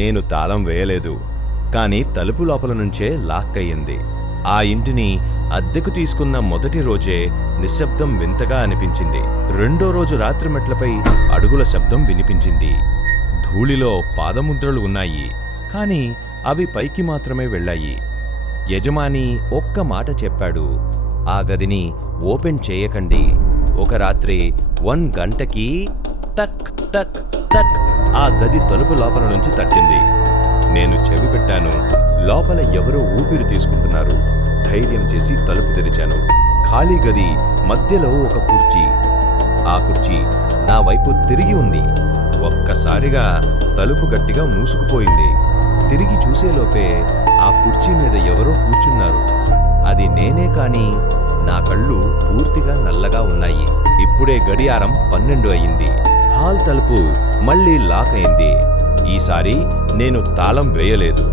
నేను తాళం వేయలేదు, కాని తలుపు లోపల నుంచే లాక్ అయ్యింది. ఆ ఇంటిని అద్దెకు తీసుకున్న మొదటి రోజే నిశ్శబ్దం వింతగా అనిపించింది. రెండో రోజు రాత్రి మెట్లపై అడుగుల శబ్దం వినిపించింది. ధూళిలో పాదముద్రలు ఉన్నాయి, కాని అవి పైకి మాత్రమే వెళ్ళాయి. యజమాని ఒక్క మాట చెప్పాడు, ఆ గదిని ఓపెన్ చేయకండి. ఒక రాత్రి 1 గంటకి టక్ టక్ టక్ ఆ గది తలుపు లోపల నుంచి తట్టింది. నేను చెవి పెట్టాను. లోపల ఎవరో ఊపిరి తీసుకుంటున్నారు. ధైర్యం చేసి తలుపు తెరిచాను. ఖాళీ గది మధ్యలో ఒక కుర్చీ. ఆ కుర్చీ నా వైపు తిరిగి ఉంది. ఒక్కసారిగా తలుపు గట్టిగా మూసుకుపోయింది. తిరిగి చూసేలోపే ఆ కుర్చీ మీద ఎవరో కూర్చున్నారు. అది నేనే కాని నా కళ్ళు పూర్తిగా నల్లగా ఉన్నాయి. ఇప్పుడే గడియారం 12 అయింది. హాల్ తలుపు మళ్ళీ లాక్ అయింది. ఈసారి నేను తాళం వేయలేదు.